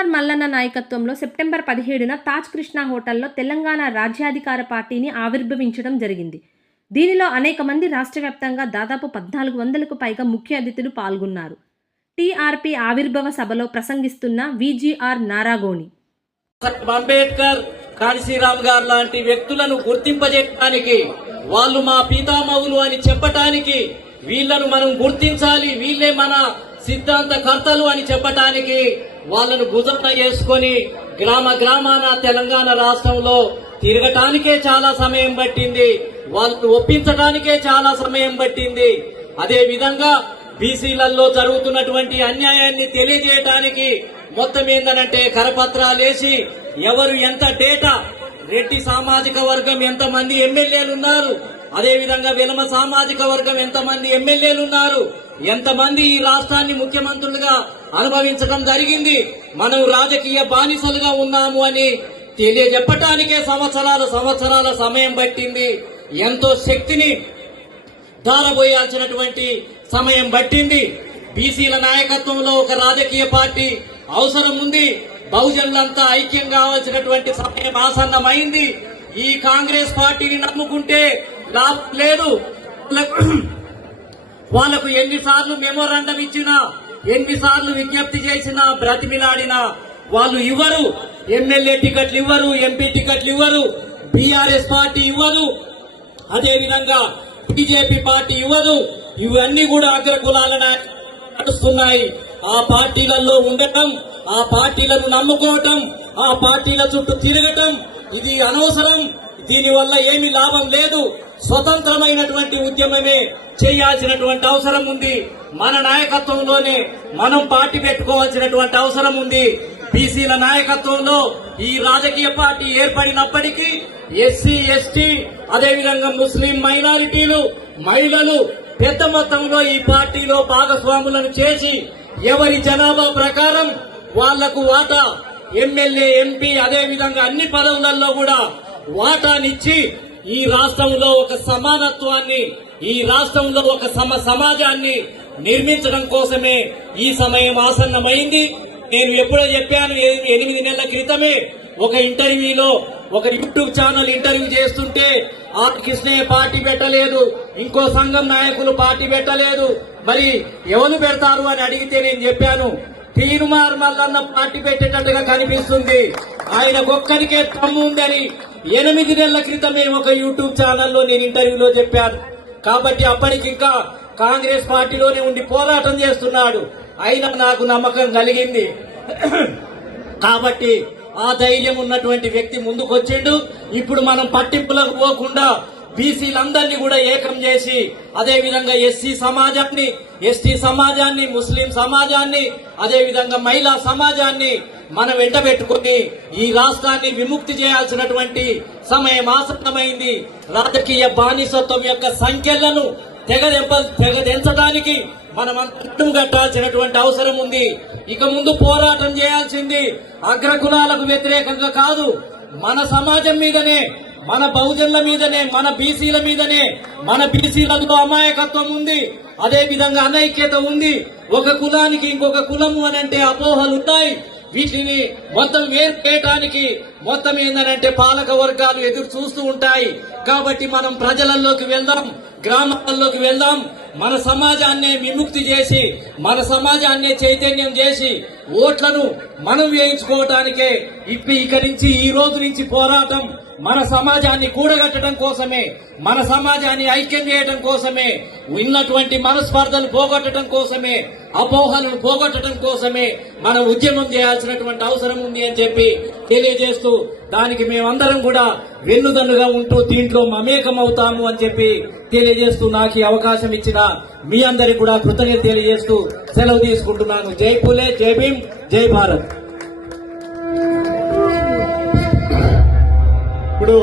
తీన్మార్ మల్లన్న నాయకత్వంలో సెప్టెంబర్ పదిహేడున తాజ్ కృష్ణ హోటల్లో తెలంగాణ రాజ్యాధికార పార్టీని ఆవిర్భవించడం జరిగింది. దీనిలో అనేక మంది రాష్ట్ర వ్యాప్తంగా దాదాపు పద్నాలుగు వందలకు పైగా ముఖ్య అతిథులు పాల్గొన్నారు. టీఆర్పీ ఆవిర్భవ సభలో ప్రసంగిస్తున్న విజిఆర్ నారాగోణి అంబేద్కర్ కాళీశ్రీరామ్ గారు లాంటి వ్యక్తులను గుర్తింపజేయడానికి వాళ్ళు మా పీతామహులు అని చెప్పటానికి వీళ్ళను మనం గుర్తించాలి వీళ్ళే మన సిద్ధాంతకర్తలు అని చెప్పటానికి వాళ్ళను భుజన చేసుకొని గ్రామ గ్రామాన తెలంగాణ రాష్ట్రంలో తిరగటానికే చాలా సమయం పట్టింది. వాళ్ళను ఒప్పించడానికే చాలా సమయం పట్టింది. అదే విధంగా బీసీలలో జరుగుతున్నటువంటి అన్యాయాన్ని తెలియజేయడానికి మొత్తం ఏందనంటే కరపత్రాలేసి ఎవరు ఎంత డేటా రెడ్డి సామాజిక వర్గం ఎంత మంది ఎమ్మెల్యేలు ఉన్నారు అదే విధంగా విలమ సామాజిక వర్గం ఎంతమంది ఎమ్మెల్యేలు ఉన్నారు ఎంతమంది ఈ రాష్ట్రాన్ని ముఖ్యమంత్రులుగా అనుభవించడం జరిగింది. మనం రాజకీయ బానిసలుగా ఉన్నాము అని తెలియజెప్పటానికే సంవత్సరాల సంవత్సరాల సమయం పట్టింది. ఎంతో శక్తిని దారబోయాల్సినటువంటి సమయం పట్టింది. బీసీల నాయకత్వంలో ఒక రాజకీయ పార్టీ అవసరం ఉంది. బహుజనులంతా ఐక్యం కావాల్సినటువంటి సమయం ఆసన్నమైంది. ఈ కాంగ్రెస్ పార్టీని నమ్ముకుంటే లాభం లేదు. వాళ్ళకు- వాళ్ళకు ఎన్నిసార్లు మెమోరాండం ఇచ్చినా ఎన్నిసార్లు విజ్ఞప్తి చేసినా బ్రతిమిలాడినా వాళ్ళు ఇవ్వరు. ఎమ్మెల్యే టికెట్లు ఇవ్వరు ఎంపీ టికెట్లు ఇవ్వరు బీఆర్ఎస్ పార్టీ ఇవ్వదు. అదేవిధంగా బీజేపీ పార్టీ ఇవ్వదు. ఇవన్నీ కూడా అగ్ర కులాలను నడుస్తున్నాయి. ఆ పార్టీలలో ఉండటం ఆ పార్టీలను నమ్ముకోవటం ఆ పార్టీల చుట్టూ తిరగటం ఇది అనవసరం. దీనివల్ల ఏమి లాభం లేదు. స్వతంత్రమైనటువంటి ఉద్యమమే చేయాల్సినటువంటి అవసరం ఉంది. మన నాయకత్వంలోనే మనం పార్టీ పెట్టుకోవాల్సినటువంటి అవసరం ఉంది. బీసీల నాయకత్వంలో ఈ రాజకీయ పార్టీ ఏర్పడినప్పటికీ ఎస్సీ ఎస్టీ అదేవిధంగా ముస్లిం మైనారిటీలు మహిళలు పెద్ద మొత్తంలో ఈ పార్టీలో భాగస్వాములను చేసి ఎవరి జనాభా ప్రకారం వాళ్ళకు వాటా ఎమ్మెల్యే ఎంపీ అదేవిధంగా అన్ని పదవులలో కూడా వాటానిచ్చి ఈ రాష్ట్రంలో ఒక సమానత్వాన్ని ఈ రాష్ట్రంలో ఒక సమ సమాజాన్ని నిర్మించడం కోసమే ఈ సమయం ఆసన్నమైంది. నేను ఎప్పుడో చెప్పాను ఎనిమిది నెలల క్రితమే ఒక ఇంటర్వ్యూలో ఒక యూట్యూబ్ ఛానల్ ఇంటర్వ్యూ చేస్తుంటే ఆర్ కృష్ణయ్య పార్టీ పెట్టలేదు ఇంకో సంఘం నాయకులు పార్టీ పెట్టలేదు. మరి ఎవరు పెడతారు అని అడిగితే నేను చెప్పాను తీరుమార్ మల్లన్న పార్టీ పెట్టేటట్టుగా కనిపిస్తుంది. ఆయన ఒక్కరికే తమ్ము ఉందని ఎనిమిది నెలల క్రితమే ఒక యూట్యూబ్ ఛానల్లో నేను ఇంటర్వ్యూలో చెప్పాను. కాబట్టి అప్పటికి ఇంకా కాంగ్రెస్ పార్టీలోనే ఉండి పోరాటం చేస్తున్నాడు. అయినా నాకు నమ్మకం కలిగింది. కాబట్టి ఆ ధైర్యం ఉన్నటువంటి వ్యక్తి ముందుకొచ్చిండు. ఇప్పుడు మనం పట్టింపులకు పోకుండా బీసీలందరినీ కూడా ఏకం చేసి అదేవిధంగా ఎస్సీ సమాజాన్ని ఎస్టీ సమాజాన్ని ముస్లిం సమాజాన్ని అదేవిధంగా మహిళా సమాజాన్ని మనం వెంటబెట్టుకుని ఈ రాష్ట్రాన్ని విముక్తి చేయాల్సినటువంటి సమయం ఆసన్నమైంది. రాజకీయ బానిసత్వం యొక్క సంఖ్యలను తెగదెంప తెగదెంచడానికి మనం అడ్డం కట్టాల్సినటువంటి అవసరం ఉంది. ఇక ముందు పోరాటం చేయాల్సింది అగ్రకులాలకు వ్యతిరేకంగా కాదు మన సమాజం మీదనే మన బహుజనుల మీదనే మన బీసీల మీదనే మన బీసీలలో అమాయకత్వం ఉంది. అదే విధంగా అనైక్యత ఉంది. ఒక కులానికి ఇంకొక కులము అని అంటే అపోహలు ఉన్నాయి వీటిని మొత్తం వేర్పేయటానికి మొత్తం ఏందనంటే పాలక వర్గాలు ఎదురు చూస్తూ ఉంటాయి. కాబట్టి మనం ప్రజలలోకి వెళ్దాం గ్రామాల్లోకి వెళ్దాం మన సమాజాన్నే విముక్తి చేసి మన సమాజాన్నే చైతన్యం చేసి ఓట్లను మనం వేయించుకోవటానికే ఇప్పుడు ఇక్కడి నుంచి ఈ రోజు నుంచి పోరాటం మన సమాజాన్ని కూడగట్టడం కోసమే మన సమాజాన్ని ఐక్యం చేయడం కోసమే ఉన్నటువంటి మనస్పర్ధలు పోగొట్టడం కోసమే అపోహలను పోగొట్టడం కోసమే మనం ఉద్యమం చేయాల్సినటువంటి అవసరం ఉంది అని చెప్పి తెలియజేస్తూ దానికి మేమందరం కూడా వెన్నుదన్నుగా ఉంటూ దీంట్లో మమేకం అవుతాము అని చెప్పి తెలియజేస్తూ నాకు ఈ అవకాశం ఇచ్చిన మీ అందరికి కూడా కృతజ్ఞత తెలియజేస్తూ సెలవు తీసుకుంటున్నాను. జై పూలే జై భీమ్ జై భారత్. ఇప్పుడు